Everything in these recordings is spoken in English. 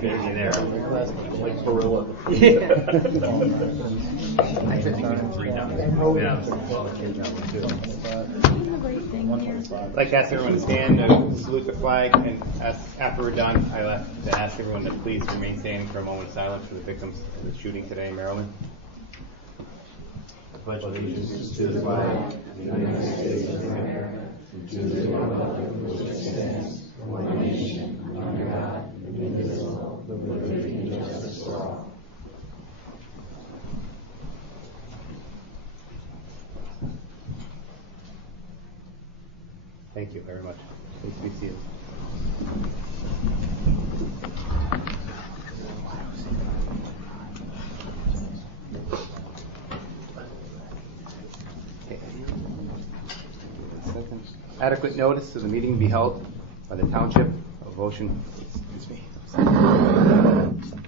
busy there. Like gorilla. I think it's 3 now. Yeah. I'd like to ask everyone to stand to salute the flag, and after we're done, I'd like to ask everyone to please remain standing for a moment of silence for the victims of the shooting today in Maryland. I pledge allegiance to the flag of the United States of America, and to the republic which it stands, one nation, under God, indivisible, with liberty and justice for all. Thank you very much. Please be seated. Adequate notice of the meeting be held by the Township of Ocean.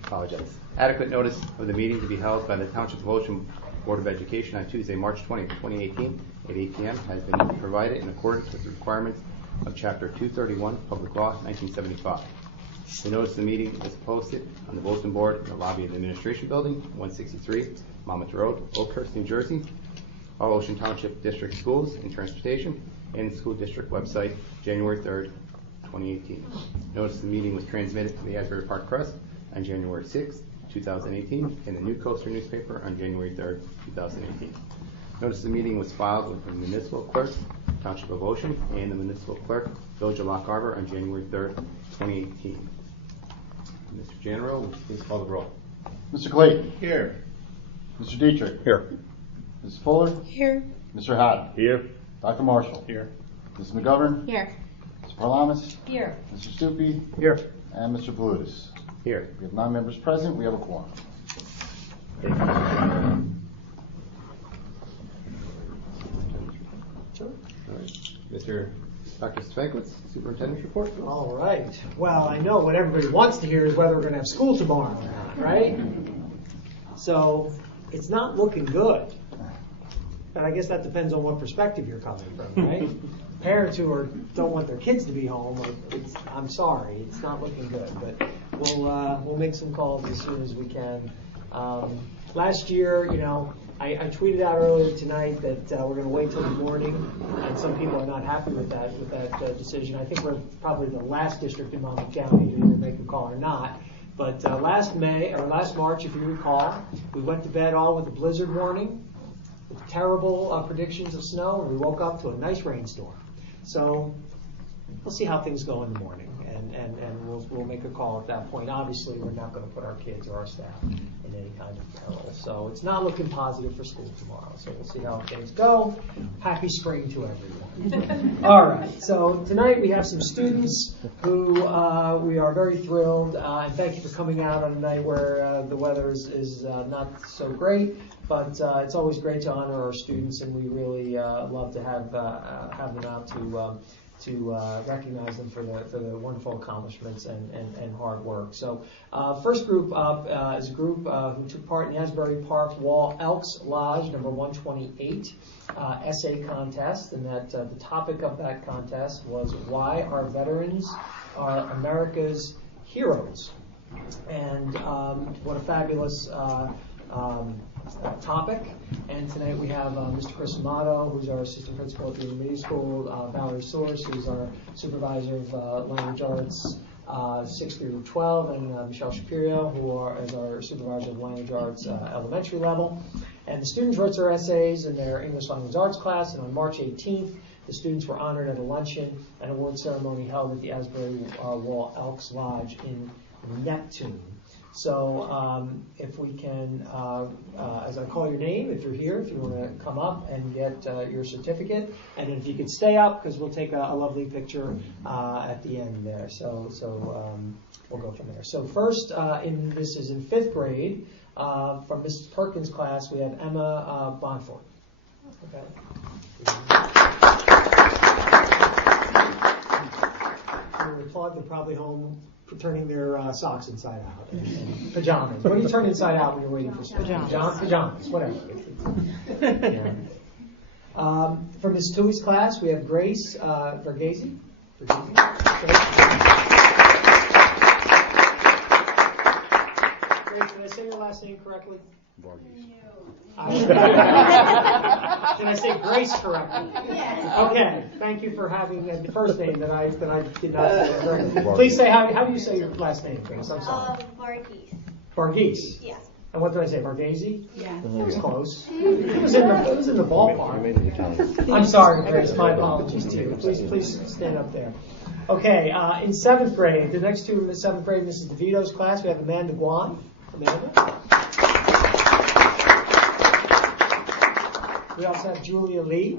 Apologize. Adequate notice of the meeting to be held by the Township of Ocean Board of Education on Tuesday, March 20th, 2018 at 8 p.m. has been provided in accordance with the requirements of Chapter 231, Public Law, 1975. The notice of the meeting is posted on the bulletin board in the lobby of the Administration Building, 163 Monmouth Road, Oakhurst, New Jersey. All Ocean Township District Schools and Transportation and the school district website, January 3rd, 2018. Notice of the meeting was transmitted to the Asbury Park Press on January 6th, 2018, and the New Coaster newspaper on January 3rd, 2018. Notice of the meeting was filed with the municipal clerk, Township of Ocean, and the municipal clerk, Village of Lock Harbor, on January 3rd, 2018. Mr. General, would you please call the roll? Mr. Clayton. Here. Mr. Dietrich. Here. Ms. Fuller. Here. Mr. Haddon. Here. Dr. Marshall. Here. Ms. McGovern. Here. Mr. Parlamas. Here. Mr. Stupi. Here. And Mr. Palutis. Here. We have 9 members present. We have a quorum. Thank you, Mr. General. Sure. All right. Dr. Spankwitz, Superintendent's report. All right. Well, I know what everybody wants to hear is whether we're going to have school tomorrow or not, right? So it's not looking good. But I guess that depends on what perspective you're coming from, right? Parents who don't want their kids to be home, I'm sorry, it's not looking good. But we'll make some calls as soon as we can. Last year, I tweeted out earlier tonight that we're going to wait till the morning, and some people are not happy with that decision. I think we're probably the last district in Monmouth County to either make a call or not. But last March, if you recall, we went to bed all with a blizzard warning, with terrible predictions of snow, and we woke up to a nice rainstorm. So we'll see how things go in the morning, and we'll make a call at that point. Obviously, we're not going to put our kids or our staff in any kind of peril. So it's not looking positive for school tomorrow. So we'll see how things go. Happy spring to everyone. All right. So tonight we have some students who we are very thrilled. And thank you for coming out on a night where the weather is not so great. But it's always great to honor our students, and we really love to have them out to recognize them for the wonderful accomplishments and hard work. So first group up is a group who took part in the Asbury Park Wall Elks Lodge number 128 essay contest, and that the topic of that contest was why our veterans are America's heroes. And what a fabulous topic. And tonight we have Mr. Chris Amato, who's our assistant principal at the Intermediate School, Valerie Source, who's our supervisor of language arts 6 through 12, and Michelle Shapiro, who is our supervisor of language arts elementary level. And the students wrote their essays in their English language arts class, and on March 18th, the students were honored at a luncheon and award ceremony held at the Asbury Wall Elks Lodge in Neptune. So if we can, as I call your name, if you're here, if you want to come up and get your certificate, and if you could stay up, because we'll take a lovely picture at the end there. So we'll go from there. So first, this is in 5th grade. From Mrs. Perkins' class, we have Emma Bonfort. Okay. We applaud. They're probably home turning their socks inside out and pajamas. What do you turn inside out when you're waiting for school? Pajamas, whatever. Yeah. From Ms. Tui's class, we have Grace Verghese. Grace, did I say your last name correctly? Varghese. Did I say Grace correctly? Yes. Okay, thank you for having the first name that I did not say correctly. Please say, how do you say your last name, Grace? I'm sorry. Varghese. Varghese. Yes. And what did I say, Varghese? Yes. It was close. It was in the You ballpark. made it Italian. I'm sorry, Grace. My apologies to you. Please stand up there. Okay, in 7th grade, the next two in the 7th grade, Mrs. DeVito's class, we have Amanda Guan. Amanda. We also have Julia Lee.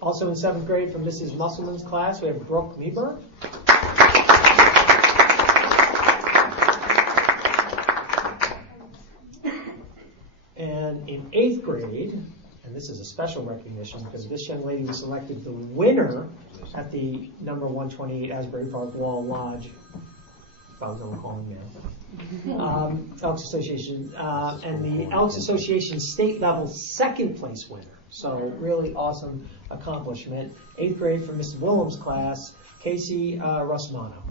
Also in 7th grade from Mrs. Musselman's class, we have Brooke Lieber. And in 8th grade, and this is a special recognition because this young lady was selected the winner at the number 128 Asbury Park Wall Lodge. I was going to call him now. Elks Association, and the Elks Association state level 2nd place winner. So really awesome accomplishment. 8th grade from Mrs. Williams' class, Casey Rusmano.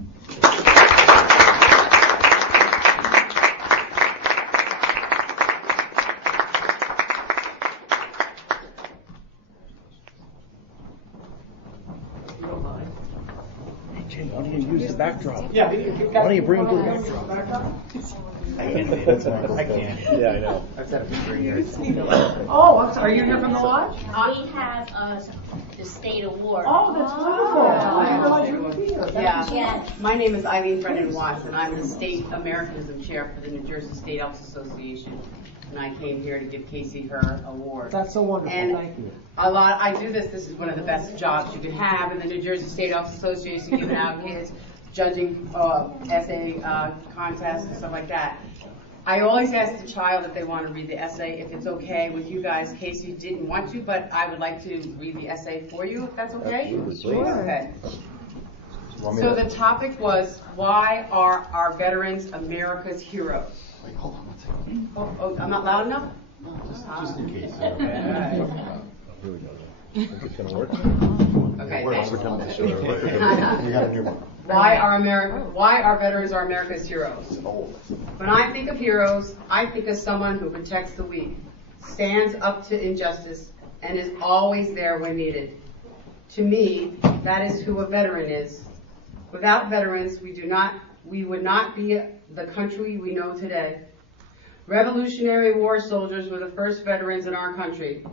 Why don't you use the backdrop? Yeah, Why don't you bring him to the backdrop? I can't. Yeah, I know. I've said it for 3 years. Oh, I'm sorry. Are you here from the lodge? We have the state award. Oh, that's wonderful. I didn't realize you were here. Yeah. Yes. My name is Eileen Brennan Watts, and I'm the State Americanism Chair for the New Jersey State Elks Association. And I came here to give Casey her award. That's so wonderful. And Thank you. I do this is one of the best jobs you could have in the New Jersey State Elks Association, giving out kids, judging essay contests and stuff like that. I always ask the child if they want to read the essay, if it's okay with you guys. Casey didn't want to, but I would like to read the essay for you, if that's okay? Absolutely, please. Okay. Want me So to- the topic was, why are our veterans America's heroes? Wait, hold on one second. Oh, I'm not loud enough? No, just in case. All right. Here we go. Think it's gonna work? Okay, We're thanks. overcome this. We got a new one. Why are veterans are America's heroes? Old. When I think of heroes, I think of someone who protects the weak, stands up to injustice, and is always there when needed. To me, that is who a veteran is. Without veterans, we would not be the country we know today. Revolutionary War soldiers were the first veterans in our country.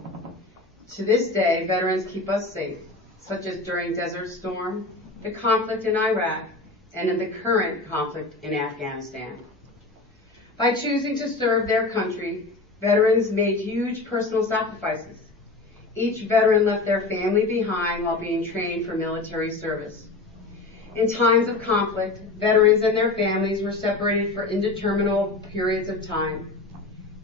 To this day, veterans keep us safe, such as during Desert Storm, the conflict in Iraq, and in the current conflict in Afghanistan. By choosing to serve their country, veterans made huge personal sacrifices. Each veteran left their family behind while being trained for military service. In times of conflict, veterans and their families were separated for indeterminate periods of time.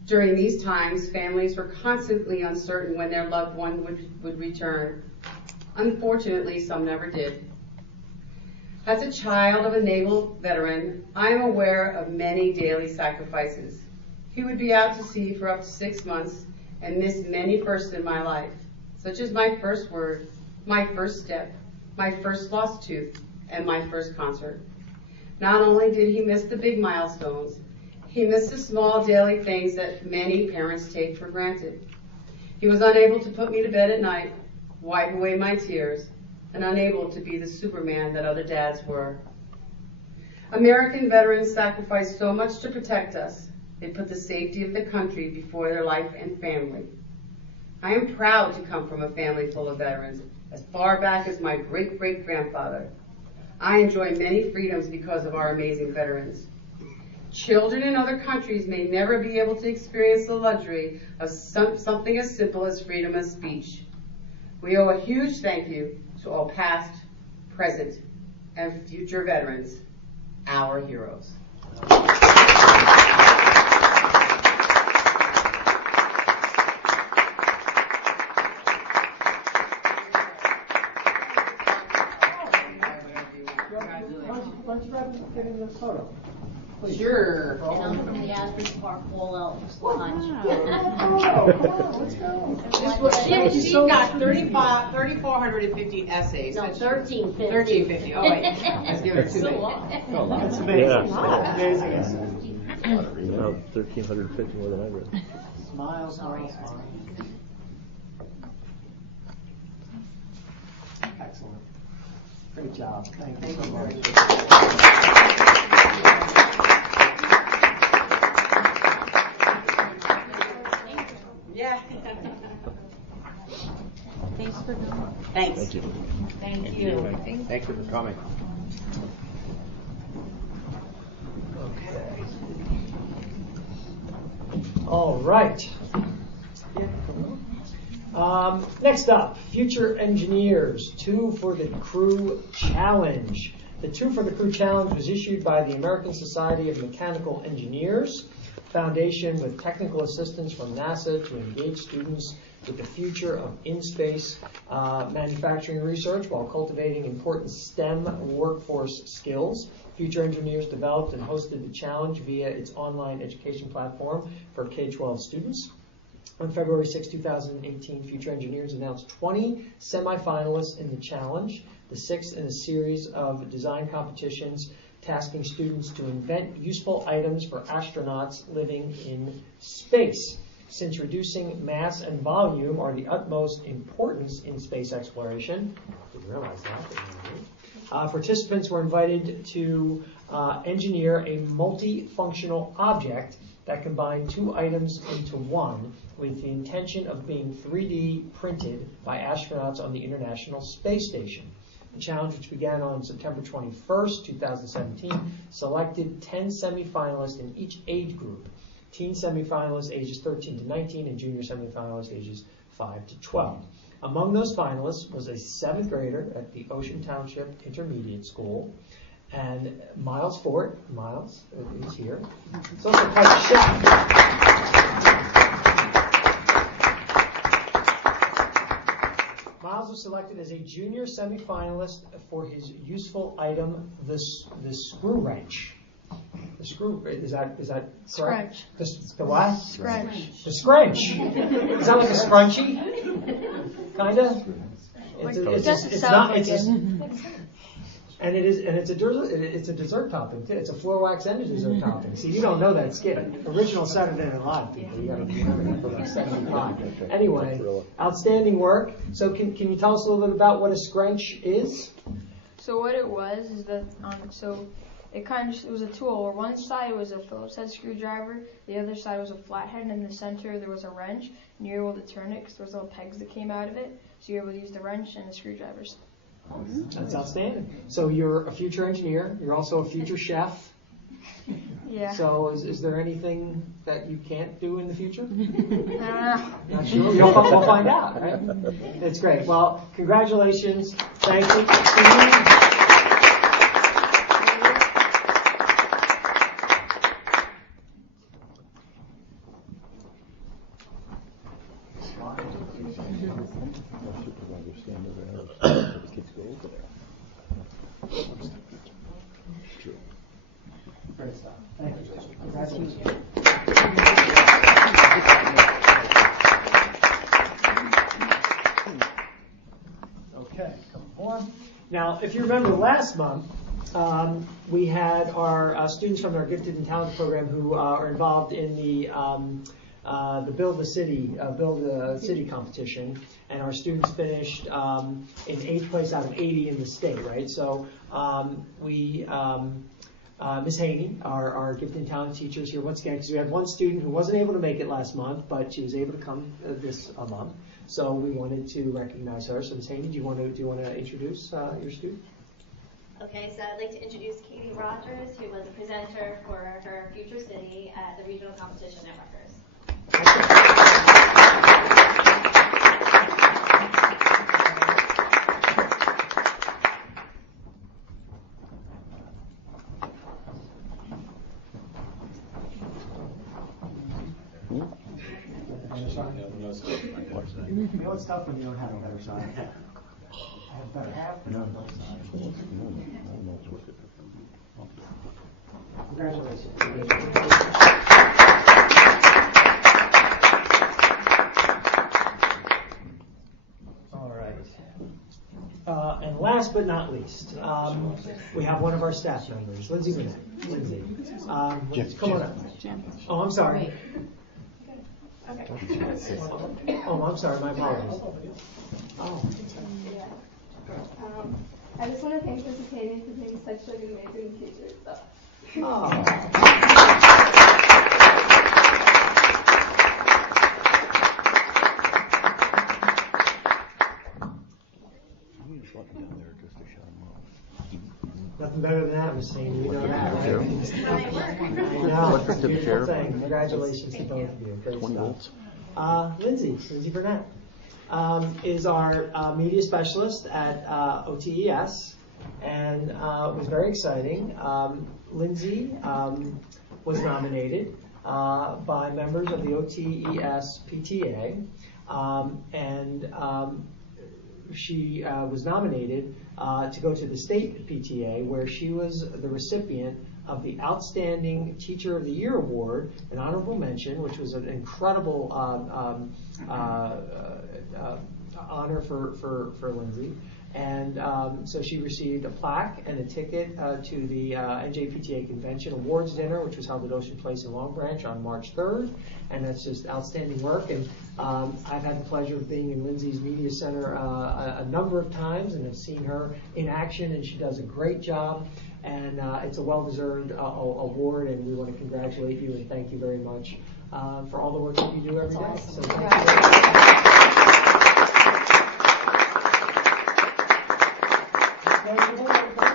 During these times, families were constantly uncertain when their loved one would return. Unfortunately, some never did. As a child of a naval veteran, I am aware of many daily sacrifices. He would be out to sea for up to 6 months and miss many firsts in my life, such as my first word, my first step, my first lost tooth, and my first concert. Not only did he miss the big milestones, he missed the small daily things that many parents take for granted. He was unable to put me to bed at night, wipe away my tears, and unable to be the Superman that other dads were. American veterans sacrificed so much to protect us. They put the safety of the country before their life and family. I am proud to come from a family full of veterans, as far back as my great-great-grandfather. I enjoy many freedoms because of our amazing veterans. Children in other countries may never be able to experience the luxury of something as simple as freedom of speech. We owe a huge thank you to all past, present, and future veterans, our heroes. Let's get in the photo. Sure. And I'm from the Asbury Park Wall Elks Lodge. She got 3,450 essays. No, 1350. 1350. Oh, wait. Let's give it So to long. That's amazing. Yeah. Amazing. About 1,350 more than I read. Smile, smile, smile. Excellent. Great job. Thank you so much. Yeah. Thanks for coming. Thanks. Thank you. Thank you. Thank you for coming. All right. Next up, Future Engineers, 2 for the Crew Challenge. The 2 for the Crew Challenge was issued by the American Society of Mechanical Engineers Foundation with technical assistance from NASA to engage students with the future of in-space manufacturing research while cultivating important STEM workforce skills. Future Engineers developed and hosted the challenge via its online education platform for K-12 students. On February 6, 2018, Future Engineers announced 20 semifinalists in the challenge, the 6th in a series of design competitions tasking students to invent useful items for astronauts living in space. Since reducing mass and volume are the utmost importance in space exploration, didn't realize that, didn't you? Participants were invited to engineer a multifunctional object that combined 2 items into one with the intention of being 3D printed by astronauts on the International Space Station. The challenge, which began on September 21st, 2017, selected 10 semifinalists in each age group. Teen semifinalists ages 13 to 19 and junior semifinalists ages 5 to 12. Among those finalists was a 7th grader at the Ocean Township Intermediate School, and Miles Fort. Miles is here. He's also quite a chef. Miles was selected as a junior semifinalist for his useful item, the screw wrench. The screw, is that correct? Scrunch. The what? Scrunch. The scrunch. Is that like a scrunchie? Kinda? It's not, and it's a dessert topping too. It's a floor wax and a dessert topping. See, you don't know that skit. Original Saturday Night Live people. You got to remember that for like 75. Anyway, outstanding work. So can you tell us a little bit about what a scrunch is? So what it was is that it was a tool where one side was a Phillips head screwdriver, the other side was a flathead, and in the center there was a wrench, and you were able to turn it because there was little pegs that came out of it. So you were able to use the wrench and the screwdrivers. That's outstanding. So you're a future engineer. You're also a future chef. Yeah. So is there anything that you can't do in the future? I don't know. Not sure. We'll find out, right? It's great. Well, congratulations. Thank you. Great stuff. Thank you. Congratulations. Okay, come on. Now, if you remember last month, we had our students from our Gifted and Talented program who are involved in the Build a City competition, and our students finished in 8th place out of 80 in the state, right? So Ms. Haney, our Gifted and Talented teacher, is here once again because we had one student who wasn't able to make it last month, but she was able to come this month. So we wanted to recognize her. So Ms. Haney, do you want to introduce your student? Okay, so I'd like to introduce Katie Rogers, who was a presenter for her Future City at the regional competition at Rutgers. You know it's tough when you don't have a better side. I have a better half, but not a better side. All right. And last but not least, we have one of our staff members, Lindsay Burnett. Lindsay, come on up. Oh, I'm sorry. Oh, I'm sorry. My apologies. Oh. I just want to thank Mrs. Hayden for being such an amazing teacher. So. Nothing better than that, Miss Hayden. You know that, right? Electric to the chair. Congratulations to both of you. Great 20 stuff. volts. Lindsay Burnett, is our media specialist at OTES, and it was very exciting. Lindsay was nominated by members of the OTES PTA, and she was nominated to go to the state PTA, where she was the recipient of the Outstanding Teacher of the Year Award, an honorable mention, which was an incredible honor for Lindsay. And so she received a plaque and a ticket to the NJPTA Convention Awards Dinner, which was held at Ocean Place in Long Branch on March 3rd. And that's just outstanding work. And I've had the pleasure of being in Lindsay's Media Center a number of times and have seen her in action, and she does a great job. And it's a well-deserved award, and we want to congratulate you and thank you very much for all the work that you do every day. So thank you very much.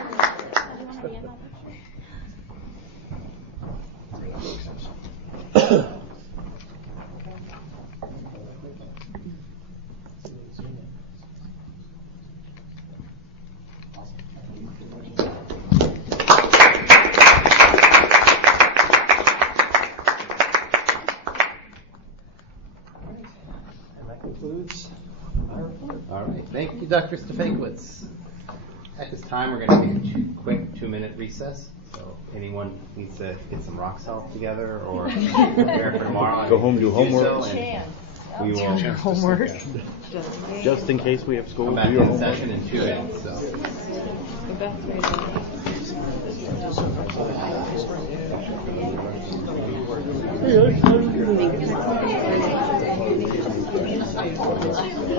All right, thank you, Dr. Stefankiewicz. At this time, we're going to take a quick 2-minute recess. So anyone needs to get some rock salt together or prepare for tomorrow. Go home, do homework. We will Homework. Just in case we have school. come back do your in homework. session in 2 minutes. So.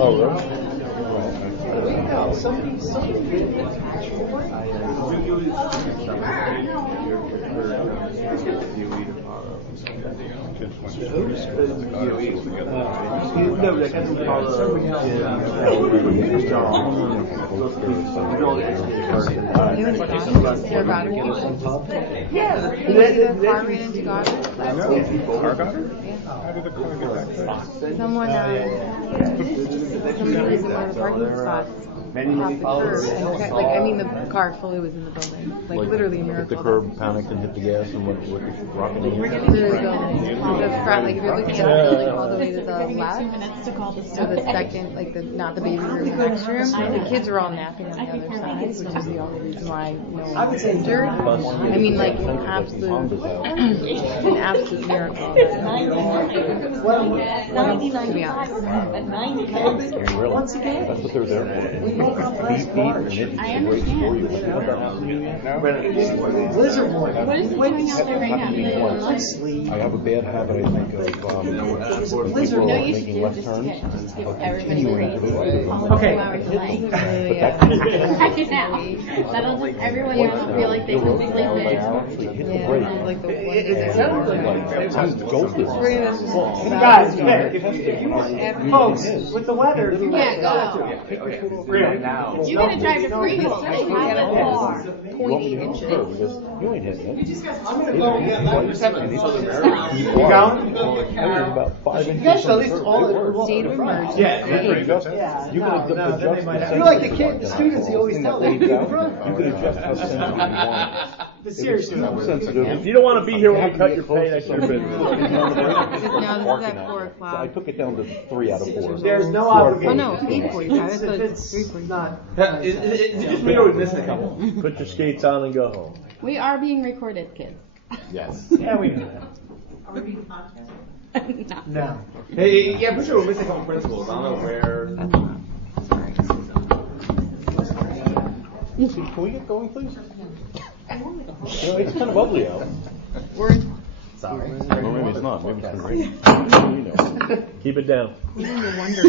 Oh, really? Yeah. The car ran into Goddard. Car got her? How did the car get back there? Someone, somebody was in one of the parking spots off the curb. And, like, I mean, the car fully was in the building. Like literally a Hit miracle. the curb, panicked, and hit the gas, and went rocking in. Literally going the front, like if you're looking at the building all the way to the left, so the second, like the not the baby room, the next room, the kids were all napping on the other side, which is the only reason why no one was injured. I mean, like an absolute miracle. To be honest. Once again, that's what they're there for. Beep, beep, and it breaks for you. Blizzard warning. What is going out there right now? I have a bad habit, I think, of people making left turns. Continuing to do it. Okay. That'll just everyone else feel like they can sleep in. Actually hit the brake. Like the Guys, if you want, folks, with the weather, if you Yeah, go. You're going to drive to Freehold. Have a car. 0.8 inches. You ain't hitting it. I'm going to go and get my You going? about 5 inches. You guys at least all State of emergency. You could adjust. You could adjust the You're like the kid, the students you always tell them. You could adjust how sensitive you want it. But seriously, Sensitive. If you don't want to be here when we cut your pay, that's your business. No, this is at 4 So I o'clock. took it down to 3 out of 4. there's no Oh obligation. no, 8:45. I thought it was It's 3:45. not. Is it just me or we missing a couple? Put your skates on and go home. We are being recorded, kids. Yes. Yeah, we know that. Are we being podcast? No. Hey, yeah, for sure. We're missing a couple principles. I don't know where. Can we get going, please? It's kind of ugly out. We're in, Sorry. Or maybe it's not. Maybe it's been raining. Keep it down. no wonder.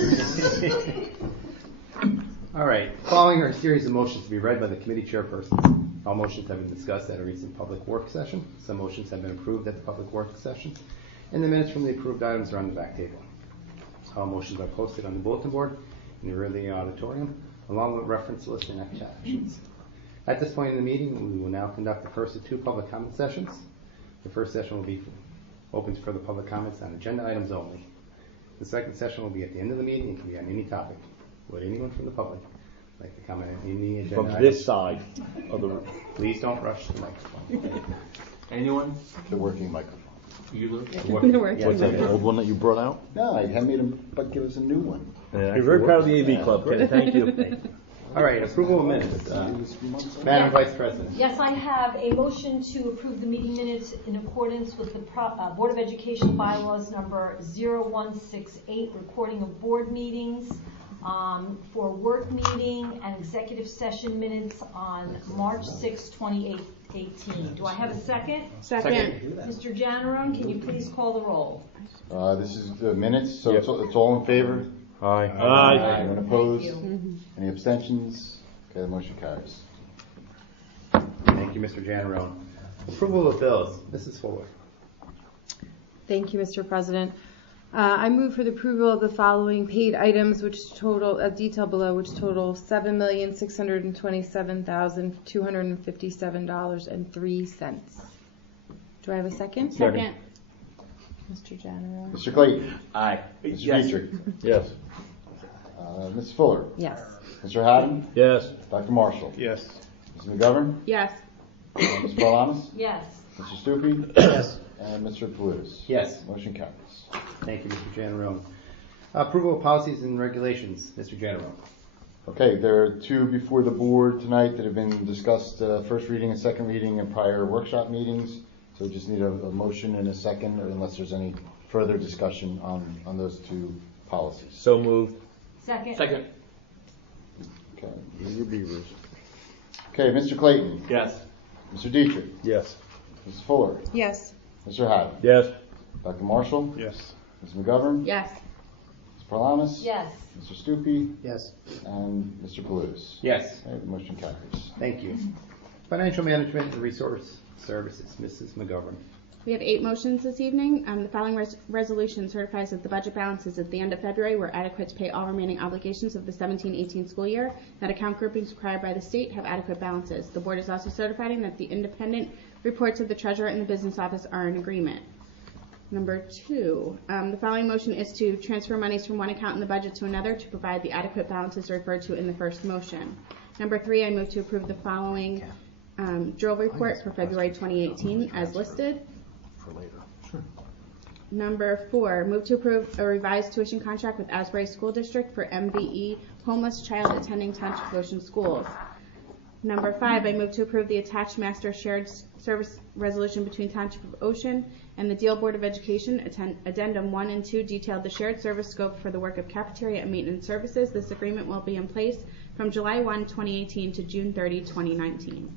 All right. Following are a series of motions to be read by the committee chairpersons. All motions have been discussed at a recent public work session. Some motions have been approved at the public work session. And the minutes from the approved items are on the back table. All motions are posted on the bulletin board in the rear of the auditorium, along with reference lists and actions. At this point in the meeting, we will now conduct the first of two public comment sessions. The first session will be open for the public comments on agenda items only. The second session will be at the end of the meeting and can be on any topic. Would anyone from the public like to comment on any agenda From items? this side of the room. Please don't rush the microphone. Anyone? The working microphone. You What's that, the old one that you brought out? No, I made him, but give us a new one. You're very proud of the AV club, Ken. Thank you. All right, approval of minutes. Madam Vice President. Yes, I have a motion to approve the meeting minutes in accordance with the Board of Education bylaws number 0168, recording of board meetings for work meeting and executive session minutes on March 6, 2018. Do I have a second? Second. Mr. Janaron, can you please call the roll? This is the minutes, so it's all in favor? Aye. Anyone opposed? Any abstentions? Okay, the motion carries. Thank you, Mr. Janaron. Approval of bills. Mrs. Fuller. Thank you, Mr. President. I move for the approval of the following paid items, which total, detailed below, which total $7,627,257.03. Do I have a second? Second. Mr. Janaron. Mr. Clayton? Aye. Mr. Yes. Dietrich? Yes. Mrs. Fuller? Yes. Mr. Haddon? Yes. Dr. Marshall? Yes. Ms. McGovern? Yes. Ms. Parlamas? Yes. Mr. Stupi? Yes. And Mr. Palutis? Yes. Motion carries. Thank you, Mr. Janaron. Approval of policies and regulations. Mr. Janaron. Okay, there are two before the board tonight that have been discussed, first reading and second reading in prior workshop meetings. So we just need a motion and a second, unless there's any further discussion on those two policies. So moved. Second. Second. Okay. Your beavers. Okay, Mr. Clayton? Yes. Mr. Dietrich? Yes. Mrs. Fuller? Yes. Mr. Haddon? Yes. Dr. Marshall? Yes. Ms. McGovern? Yes. Ms. Parlamas? Yes. Mr. Stupi? Yes. And Mr. Palutis? Yes. Okay, the motion carries. Thank you. Financial management and resource services. Mrs. McGovern. We have 8 motions this evening. The following resolution certifies that the budget balances at the end of February were adequate to pay all remaining obligations of the 17-18 school year, that account groupings required by the state have adequate balances. The board is also certifying that the independent reports of the treasurer and the business office are in agreement. Number 2, the following motion is to transfer monies from one account in the budget to another to provide the adequate balances referred to in the first motion. Number 3, I move to approve the following drill report for February 2018 as listed. For later. Number 4, move to approve a revised tuition contract with Asbury School District for MBE homeless child attending Township of Ocean schools. Number 5, I move to approve the attached master shared service resolution between Township of Ocean and the Deal Board of Education. Addendum 1 and 2 detailed the shared service scope for the work of cafeteria and maintenance services. This agreement will be in place from July 1, 2018 to June 30, 2019.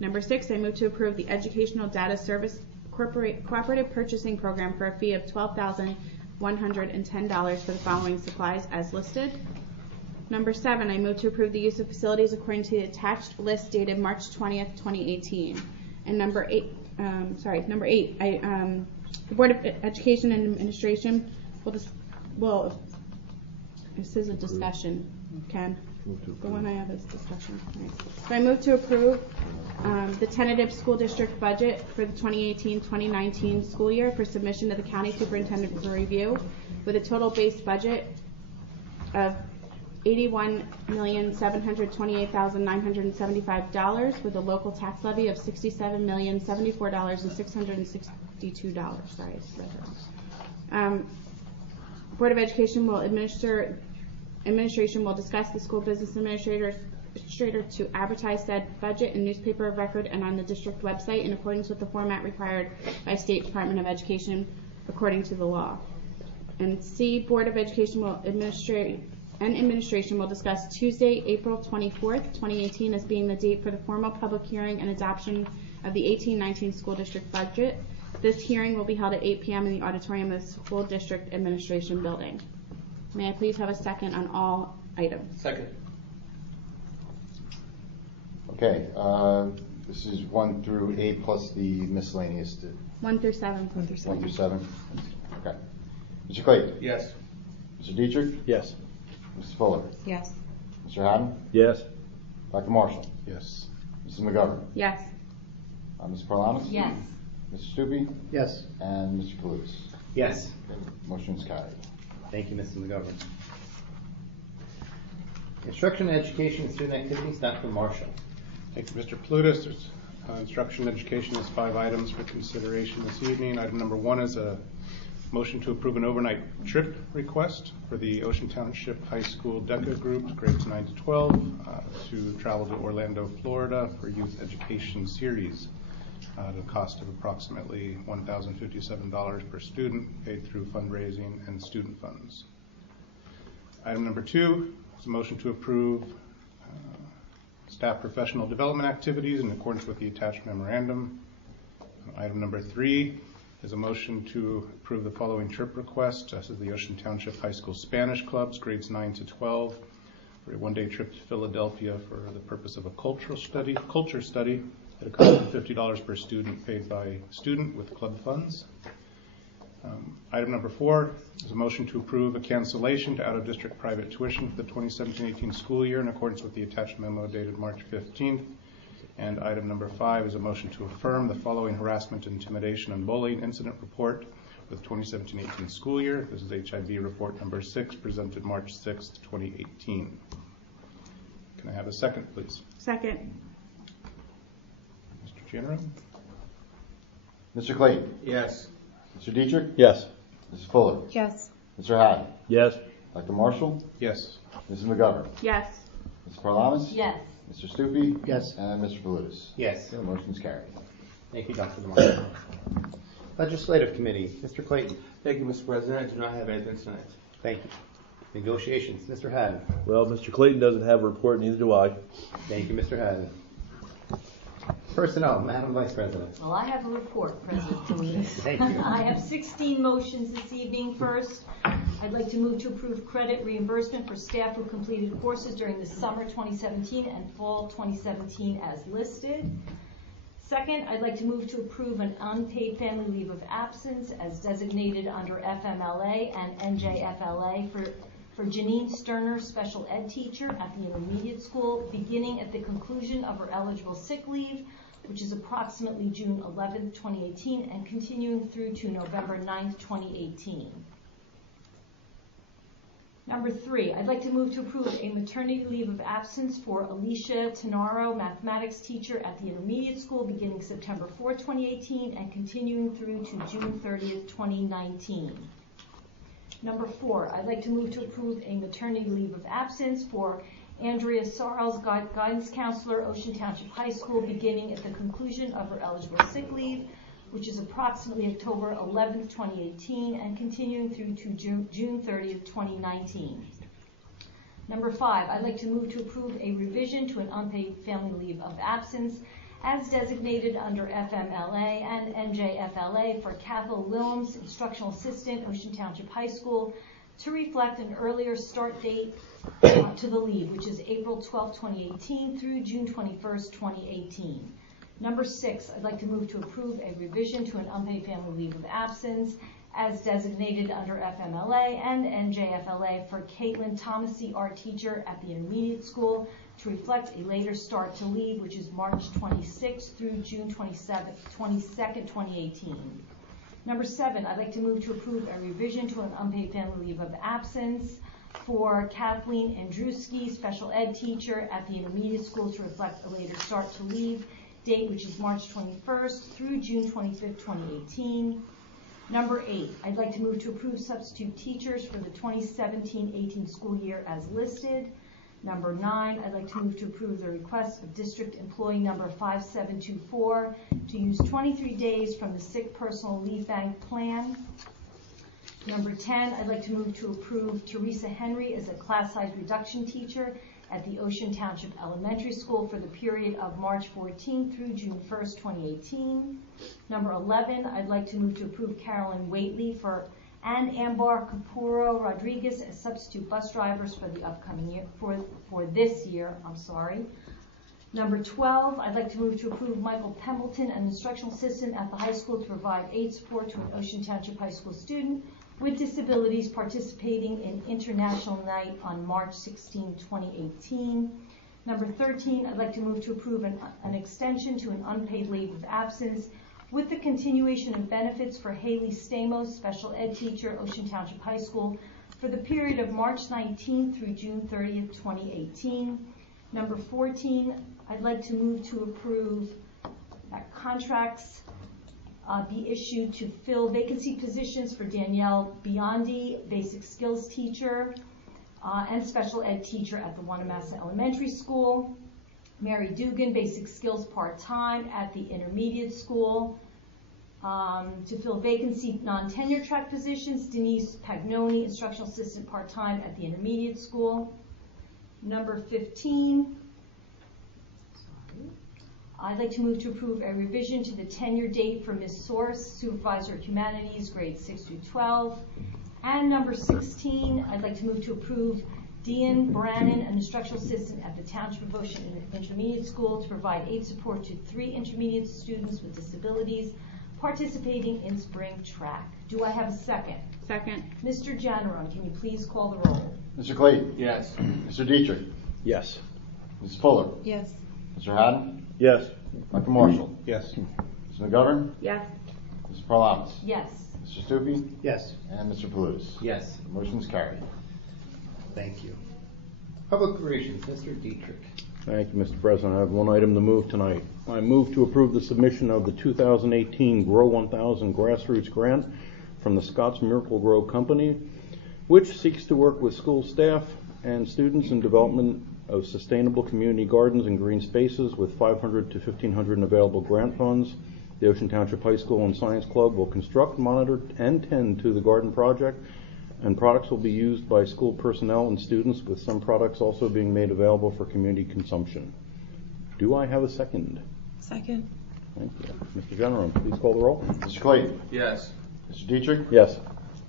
Number 6, I move to approve the Educational Data Service Cooperative Purchasing Program for a fee of $12,110 for the following supplies as listed. Number 7, I move to approve the use of facilities according to the attached list dated March 20th, 2018. And number 8, the Board of Education and Administration will this is a discussion, Ken. The one I have is discussion. Right. So I move to approve the tentative school district budget for the 2018-2019 school year for submission to the county superintendent for review, with a total base budget of $81,728,975 with a local tax levy of $67,074,662. Sorry, I read that wrong. Board of Education will administration will discuss the school business administrator administrator to advertise said budget in newspaper of record and on the district website in accordance with the format required by State Department of Education according to the law. And C, Board of Education administration will discuss Tuesday, April 24th, 2018 as being the date for the formal public hearing and adoption of the 18-19 school district budget. This hearing will be held at 8 p.m. in the auditorium of the School District Administration Building. May I please have a second on all items? Second. Okay, this is 1 through 8 plus the miscellaneous. 1 through 7. 1 through 7. Okay. Mr. Clayton? Yes. Mr. Dietrich? Yes. Mrs. Fuller? Yes. Mr. Haddon? Yes. Dr. Marshall? Yes. Mrs. McGovern? Yes. Ms. Parlamas? Yes. Mr. Stupi? Yes. And Mr. Kaloutis? Yes. Motion is carried. Thank you, Mrs. McGovern. Instruction and education and student activities, Dr. Marshall. Thank you, Mr. Plutus. There's, instruction and education is 5 items for consideration this evening. Item number 1 is a motion to approve an overnight trip request for the Ocean Township High School DECA group, grades 9 to 12, to travel to Orlando, Florida for youth education series at a cost of approximately $1,057 per student, paid through fundraising and student funds. Item number 2 is a motion to approve staff professional development activities in accordance with the attached memorandum. Item number 3 is a motion to approve the following trip request. This is the Ocean Township High School Spanish Clubs, grades 9 to 12, for a 1-day trip to Philadelphia for the purpose of a culture study at a cost of $50 per student, paid by student with club funds. Item number 4 is a motion to approve a cancellation to out-of-district private tuition for the 2017-18 school year in accordance with the attached memo dated March 15th. And item number 5 is a motion to affirm the following harassment, intimidation, and bullying incident report for the 2017-18 school year. This is HIB report number 6, presented March 6th, 2018. Can I have a second, please? Second. Mr. Gianero? Mr. Clayton? Yes. Mr. Dietrich? Yes. Mrs. Fuller? Yes. Mr. Haddon? Yes. Dr. Marshall? Yes. Mrs. McGovern? Yes. Mrs. Parlamas? Yes. Mr. Stupi? Yes. And Mr. Kaloutis? Yes. The motion is carried. Thank you, Dr. Marshall. Legislative Committee, Mr. Clayton. Thank you, Mr. President. I do not have anything tonight. Thank you. Negotiations, Mr. Haddon. Well, Mr. Clayton doesn't have a report, neither do I. Thank you, Mr. Haddon. Personnel, Madam Vice President. Well, I have a report, President Kaloutis. Thank you. I have 16 motions this evening. First, I'd like to move to approve credit reimbursement for staff who completed courses during the summer 2017 and fall 2017 as listed. Second, I'd like to move to approve an unpaid family leave of absence as designated under FMLA and NJFLA for Janine Sterner, special ed teacher at the intermediate school, beginning at the conclusion of her eligible sick leave, which is approximately June 11th, 2018, and continuing through to November 9th, 2018. Number 3, I'd like to move to approve a maternity leave of absence for Alicia Tenaro, mathematics teacher at the intermediate school, beginning September 4, 2018, and continuing through to June 30th, 2019. Number 4, I'd like to move to approve a maternity leave of absence for Andrea Sarles, guidance counselor, Ocean Township High School, beginning at the conclusion of her eligible sick leave, which is approximately October 11th, 2018, and continuing through to June 30th, 2019. Number 5, I'd like to move to approve a revision to an unpaid family leave of absence as designated under FMLA and NJFLA for Cathal Williams, instructional assistant, Ocean Township High School, to reflect an earlier start date to the leave, which is April 12, 2018 through June 21st, 2018. Number 6, I'd like to move to approve a revision to an unpaid family leave of absence as designated under FMLA and NJFLA for Caitlin Thomasy, art teacher at the intermediate school, to reflect a later start to leave, which is March 26th through June 22nd, 2018. Number 7, I'd like to move to approve a revision to an unpaid family leave of absence for Kathleen Andruski, special ed teacher at the intermediate school, to reflect a later start to leave date, which is March 21st through June 25th, 2018. Number 8, I'd like to move to approve substitute teachers for the 2017-18 school year as listed. Number 9, I'd like to move to approve the request of district employee number 5724 to use 23 days from the sick personal leave bank plan. Number 10, I'd like to move to approve Teresa Henry as a class size reduction teacher at the Ocean Township Elementary School for the period of March 14th through June 1st, 2018. Number 11, I'd like to move to approve Carolyn Waitley and Ambar Capuro Rodriguez as substitute bus drivers for the upcoming year, for this year. Number 12, I'd like to move to approve Michael Pembleton, an instructional assistant at the high school, to provide aid support to an Ocean Township High School student with disabilities participating in International Night on March 16, 2018. Number 13, I'd like to move to approve an extension to an unpaid leave of absence with the continuation of benefits for Haley Stamos, special ed teacher, Ocean Township High School, for the period of March 19th through June 30th, 2018. Number 14, I'd like to move to approve that contracts be issued to fill vacancy positions for Danielle Biondi, basic skills teacher and special ed teacher at the Wanamassa Elementary School. Mary Dugan, basic skills part-time at the intermediate school. To fill vacancy non-tenure track positions, Denise Pagnoni, instructional assistant part-time at the intermediate school. Number 15, I'd like to move to approve a revision to the tenure date for Ms. Source, Supervisor of Humanities, grades 6 through 12. And number 16, I'd like to move to approve Dean Brannon, an instructional assistant at the Township of Ocean Intermediate School, to provide aid support to 3 intermediate students with disabilities participating in spring track. Do I have a second? Second. Mr. Generone, can you please call the roll? Mr. Clayton? Yes. Mr. Dietrich? Yes. Mrs. Fuller? Yes. Mr. Haddon? Yes. Dr. Marshall? Yes. Mr. McGovern? Yes. Mrs. Paralamas? Yes. Mr. Stupi? Yes. And Mr. Palutis? Yes. Motion's carried. Thank you. Public Relations, Mr. Dietrich. Thank you, Mr. President. I have one item to move tonight. I move to approve the submission of the 2018 Grow 1000 Grassroots Grant from the Scotts Miracle-Gro Company, which seeks to work with school staff and students in development of sustainable community gardens and green spaces with $500 to $1,500 in available grant funds. The Ocean Township High School and Science Club will construct, monitor, and tend to the garden project, and products will be used by school personnel and students, with some products also being made available for community consumption. Do I have a second? Second. Thank you. Mr. General, please call the roll. Mr. Clayton? Yes. Mr. Dietrich? Yes.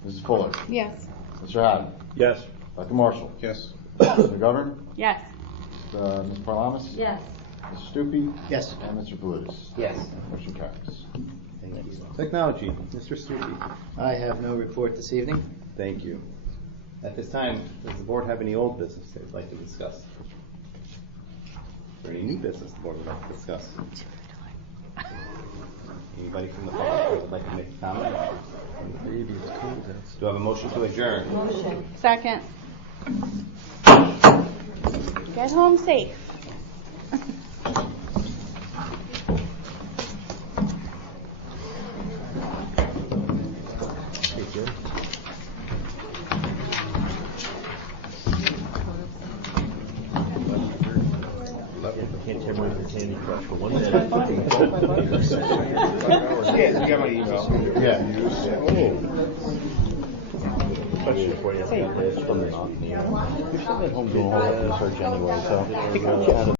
Mrs. Fuller? Yes. Mr. Haddon? Yes. Dr. Marshall? Yes. Mr. McGovern? Yes. Ms. Paralamas? Yes. Mr. Stupi? Yes. And Mr. Palutis? Yes. Motion carries. Thank you. Technology, Mr. Stupi. I have no report this evening. Thank you. At this time, does the board have any old business they'd like to discuss? Is there any new business the board would like to discuss? Anybody from the public who would like to make a comment? Do I have a motion to adjourn? Motion. Second. Get home safe. Can't tell me the Candy Crush for one day. Yeah, you got my email. Yeah. Especially before you have to get this from the. You're still at home doing all that, anyway, so.